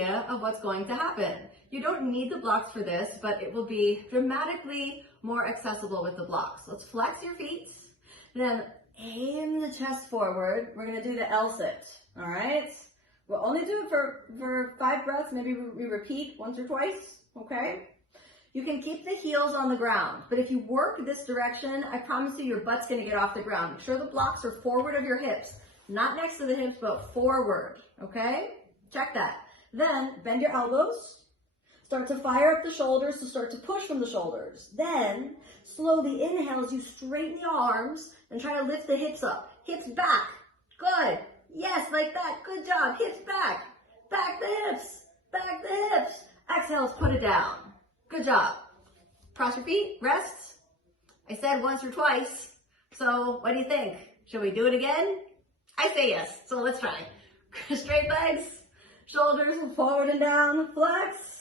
idea of what's going to happen. You don't need the blocks for this, but it will be dramatically more accessible with the blocks. Let's flex your feet, then aim the chest forward. We're gonna do the L-sit, all right? We'll only do it for 5 breaths. Maybe we repeat once or twice, okay? You can keep the heels on the ground, but if you work this direction, I promise you your butt's gonna get off the ground. Make sure the blocks are forward of your hips, not next to the hips, but forward, okay? Check that. Then bend your elbows. Start to fire up the shoulders, so start to push from the shoulders. Then slowly inhale as you straighten the arms and try to lift the hips up. Hips back. Good. Yes, like that. Good job. Hips back. Back the hips. Back the hips. Exhale, put it down. Good job. Cross your feet. Rest. I said once or twice. So what do you think? Should we do it again? I say yes. So let's try. Straight legs. Shoulders forward and down. Flex.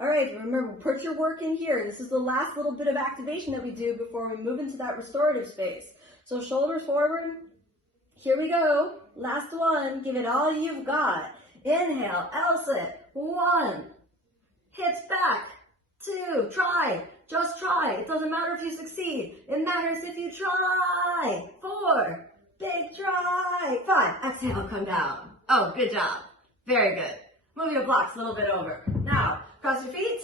All right, remember, put your work in here. This is the last little bit of activation that we do before we move into that restorative space. So shoulders forward. Here we go. Last one. Give it all you've got. Inhale, L-sit. 1. Hips back. 2. Try. Just try. It doesn't matter if you succeed. It matters if you try. 4. Big try. 5. Exhale, come down. Oh, good job. Very good. Move your blocks a little bit over. Now, cross your feet.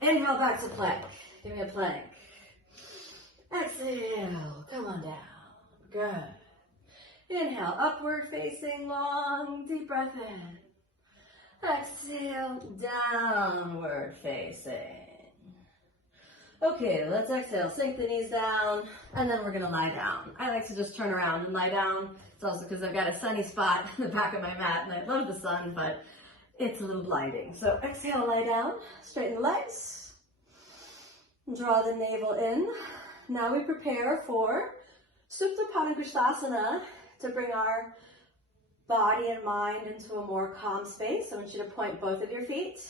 Inhale back to plank. Give me a plank. Exhale. Come on down. Good. Inhale, upward facing long, deep breath in. Exhale, downward facing. Okay, let's exhale. Sink the knees down, and then we're gonna lie down. I like to just turn around and lie down. It's also because I've got a sunny spot in the back of my mat, and I love the sun, but it's a little blinding. So exhale, lie down, straighten the legs, draw the navel in. Now we prepare for Supta Padangusthasana to bring our body and mind into a more calm space. I want you to point both of your feet.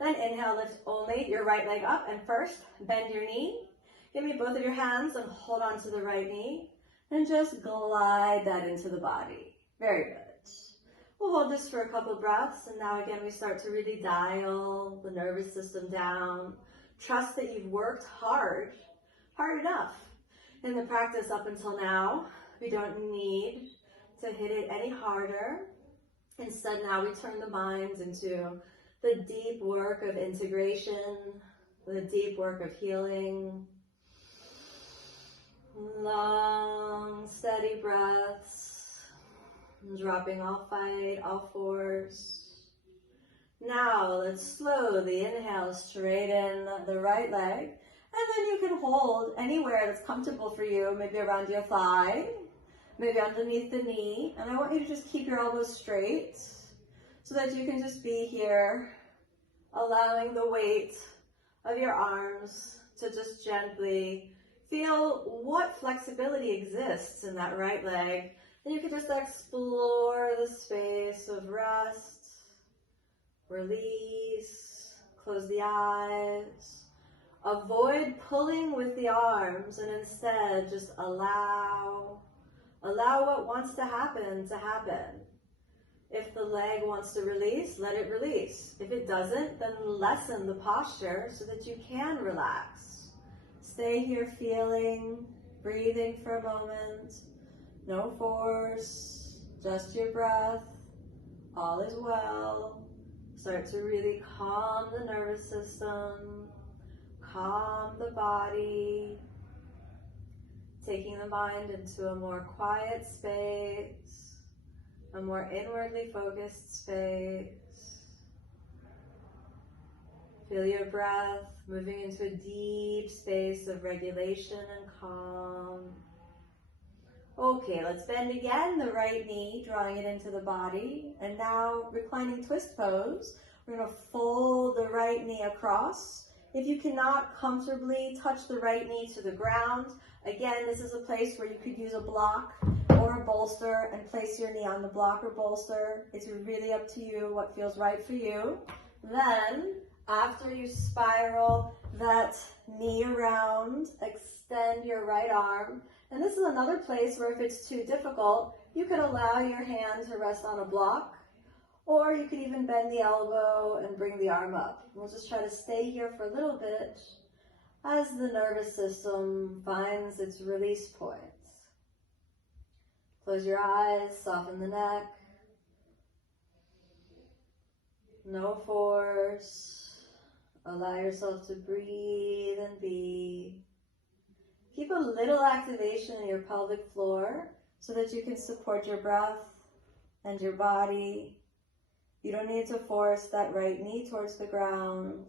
Then inhale, lift only your right leg up, and first bend your knee. Give me both of your hands and hold on to the right knee, and just glide that into the body. Very good. We'll hold this for a couple of breaths, and now again we start to really dial the nervous system down. Trust that you've worked hard enough in the practice up until now. We don't need to hit it any harder. Instead, now we turn the minds into the deep work of integration, the deep work of healing. Long, steady breaths. Dropping all fight, all force. Now let's slowly inhale, straighten the right leg. And then you can hold anywhere that's comfortable for you, maybe around your thigh, maybe underneath the knee. And I want you to just keep your elbows straight so that you can just be here, allowing the weight of your arms to just gently feel what flexibility exists in that right leg. And you can just explore the space of rest, release, close the eyes. Avoid pulling with the arms and instead just allow what wants to happen to happen. If the leg wants to release, let it release. If it doesn't, then lessen the posture so that you can relax. Stay here feeling, breathing for a moment. No force, just your breath. All is well. Start to really calm the nervous system, calm the body, taking the mind into a more quiet space, a more inwardly focused space. Feel your breath moving into a deep space of regulation and calm. Okay, let's bend again, the right knee, drawing it into the body. And now, reclining twist pose. We're gonna fold the right knee across. If you cannot comfortably touch the right knee to the ground, again, this is a place where you could use a block or a bolster and place your knee on the block or bolster. It's really up to you what feels right for you. Then, after you spiral that knee around, extend your right arm. And this is another place where if it's too difficult, you can allow your hand to rest on a block, Or you could even bend the elbow and bring the arm up. We'll just try to stay here for a little bit as the nervous system finds its release points. Close your eyes, soften the neck. No force. Allow yourself to breathe and be. Keep a little activation in your pelvic floor so that you can support your breath and your body. You don't need to force that right knee towards the ground.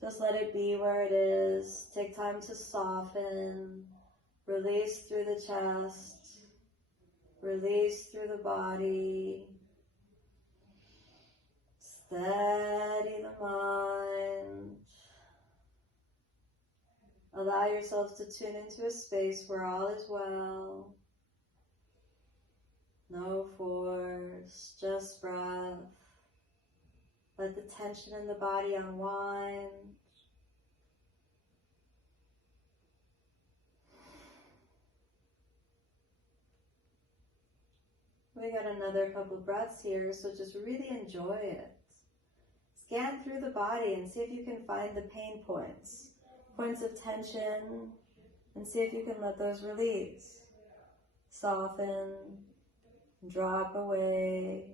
Just let it be where it is. Take time to soften. Release through the chest. Release through the body. Steady the mind. Allow yourself to tune into a space where all is well. No force, just breath. Let the tension in the body unwind. We got another couple breaths here, so just really enjoy it. Scan through the body and see if you can find the pain points, points of tension, and see if you can let those release. Soften, drop away.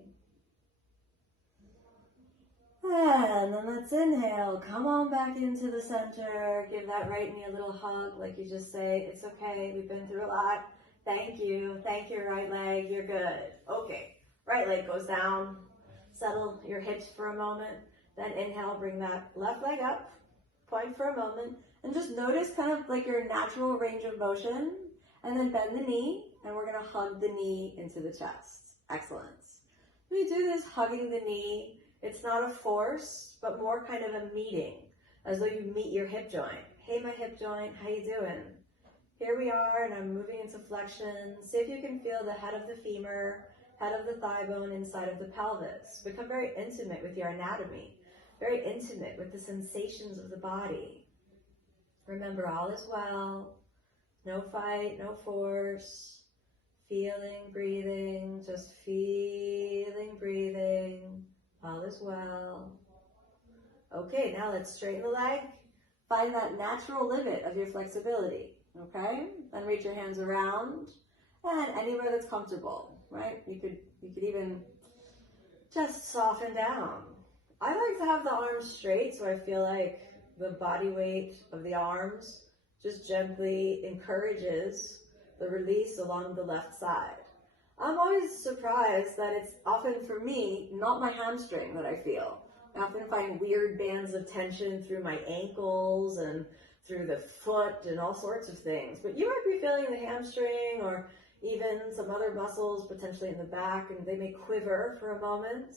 And then let's inhale. Come on back into the center. Give that right knee a little hug, like you just say, it's okay, we've been through a lot. Thank you. Thank your right leg. You're good. Okay. Right leg goes down. Settle your hips for a moment. Then inhale, bring that left leg up. Point for a moment. And just notice kind of like your natural range of motion. And then bend the knee. And we're going to hug the knee into the chest. Excellent. When you do this hugging the knee, it's not a force, but more kind of a meeting. As though you meet your hip joint. Hey, my hip joint. How you doing? Here we are, and I'm moving into flexion. See if you can feel the head of the femur, head of the thigh bone inside of the pelvis. Become very intimate with your anatomy, very intimate with the sensations of the body. Remember, all is well. No fight, no force. Feeling, breathing, just feeling, breathing. All is well. Okay, now let's straighten the leg. Find that natural limit of your flexibility. Okay, then reach your hands around and anywhere that's comfortable, right? You could even just soften down. I like to have the arms straight so I feel like the body weight of the arms just gently encourages the release along the left side. I'm always surprised that it's often for me, not my hamstring that I feel. I often find weird bands of tension through my ankles and through the foot and all sorts of things. But you might be feeling the hamstring or even some other muscles potentially in the back, and they may quiver for a moment.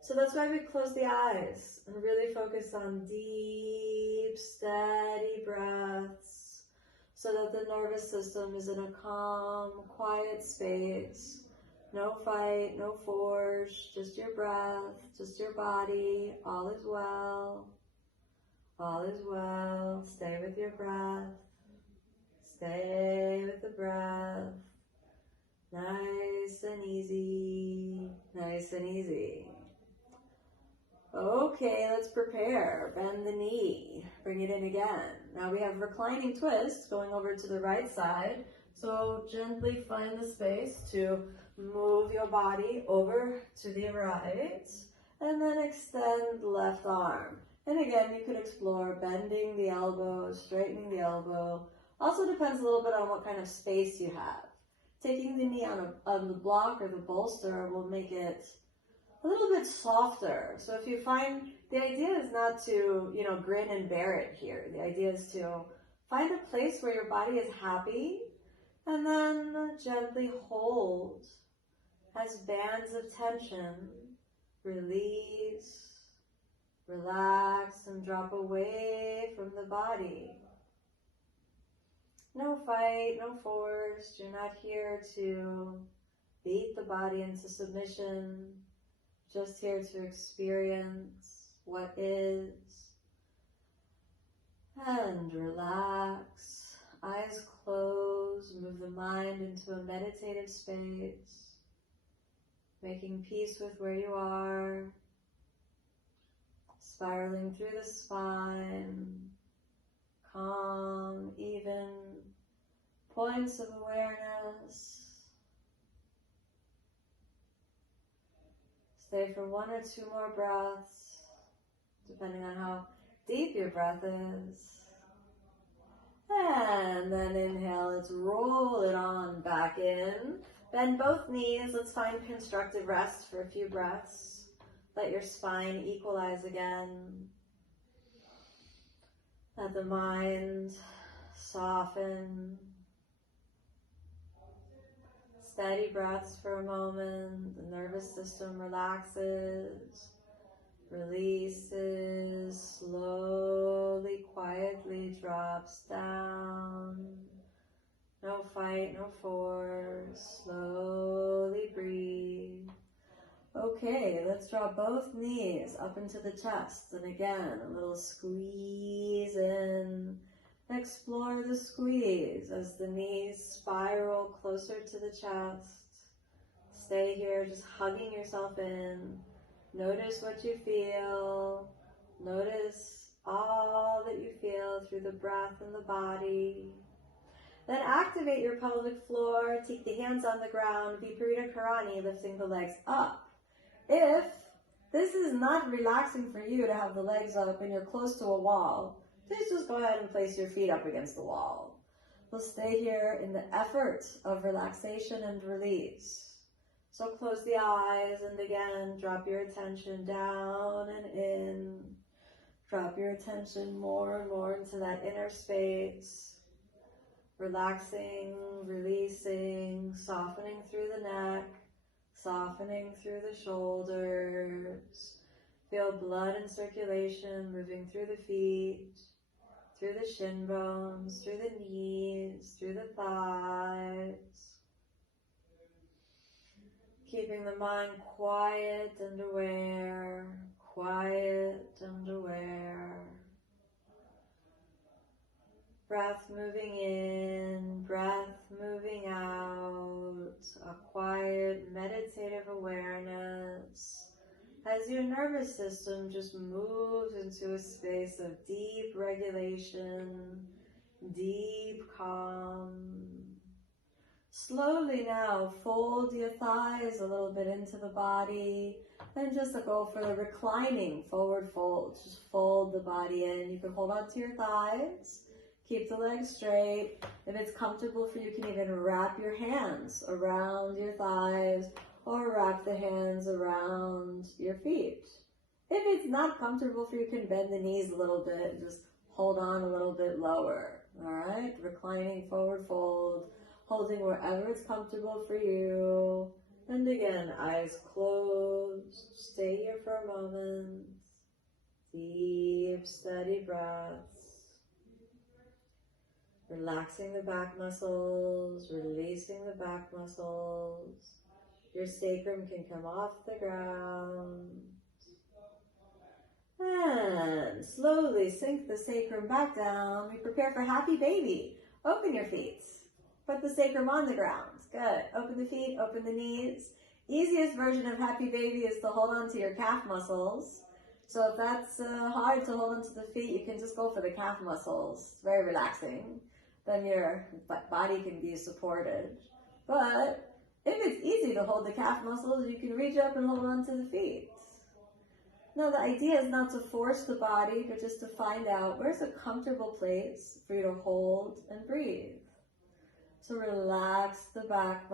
So that's why we close the eyes and really focus on deep, steady breaths so that the nervous system is in a calm, quiet space. No fight, no force, just your breath, just your body. All is well. All is well. Stay with your breath. Stay with the breath. Nice and easy. Nice and easy. Okay, let's prepare. Bend the knee. Bring it in again. Now we have reclining twist going over to the right side. So gently find the space to move your body over to the right. And then extend left arm. And again, you could explore bending the elbow, straightening the elbow. Also depends a little bit on what kind of space you have. Taking the knee on the block or the bolster will make it a little bit softer. So if you find, the idea is not to, grin and bear it here. The idea is to find a place where your body is happy and then gently hold as bands of tension release. Relax and drop away from the body. No fight, no force. You're not here to beat the body into submission. Just here to experience what is. And relax. Eyes closed. Move the mind into a meditative space. making peace with where you are, spiraling through the spine, calm, even points of awareness. Stay for 1 or 2 more breaths, depending on how deep your breath is. And then inhale, let's roll it on back in. Bend both knees, let's find constructive rest for a few breaths. Let your spine equalize again. Let the mind soften. Steady breaths for a moment. The nervous system relaxes, releases, slowly, quietly drops down. No fight, no force. Slowly breathe. Okay, let's draw both knees up into the chest. And again, a little squeeze in. Explore the squeeze as the knees spiral closer to the chest. Stay here, just hugging yourself in. Notice what you feel. Notice all that you feel through the breath and the body. Then activate your pelvic floor. Take the hands on the ground. Viparita Karani, lifting the legs up. If this is not relaxing for you to have the legs up and you're close to a wall, please just go ahead and place your feet up against the wall. We'll stay here in the effort of relaxation and release. So close the eyes and again, drop your attention down and in. Drop your attention more and more into that inner space. Relaxing, releasing, softening through the neck, softening through the shoulders. Feel blood and circulation moving through the feet, through the shin bones, through the knees, through the thighs. Keeping the mind quiet and aware, quiet and aware. Breath moving in, breath moving out, a quiet meditative awareness as your nervous system just moves into a space of deep regulation, deep calm. Slowly now fold your thighs a little bit into the body, then just go for the reclining forward fold. Just fold the body in. You can hold on to your thighs. Keep the legs straight. If it's comfortable for you, you can even wrap your hands around your thighs or wrap the hands around your feet. If it's not comfortable for you, you can bend the knees a little bit and just hold on a little bit lower. All right, reclining forward fold, holding wherever it's comfortable for you. And again, eyes closed. Stay here for a moment. Deep, steady breaths. Relaxing the back muscles, releasing the back muscles. Your sacrum can come off the ground. And slowly sink the sacrum back down. We prepare for happy baby. Open your feet. Put the sacrum on the ground. Good. Open the feet, open the knees. Easiest version of happy baby is to hold on to your calf muscles. So if that's hard to hold onto the feet, you can just go for the calf muscles. It's very relaxing. Then your body can be supported. But if it's easy to hold the calf muscles, you can reach up and hold on to the feet. Now the idea is not to force the body, but just to find out where's a comfortable place for you to hold and breathe. So relax the back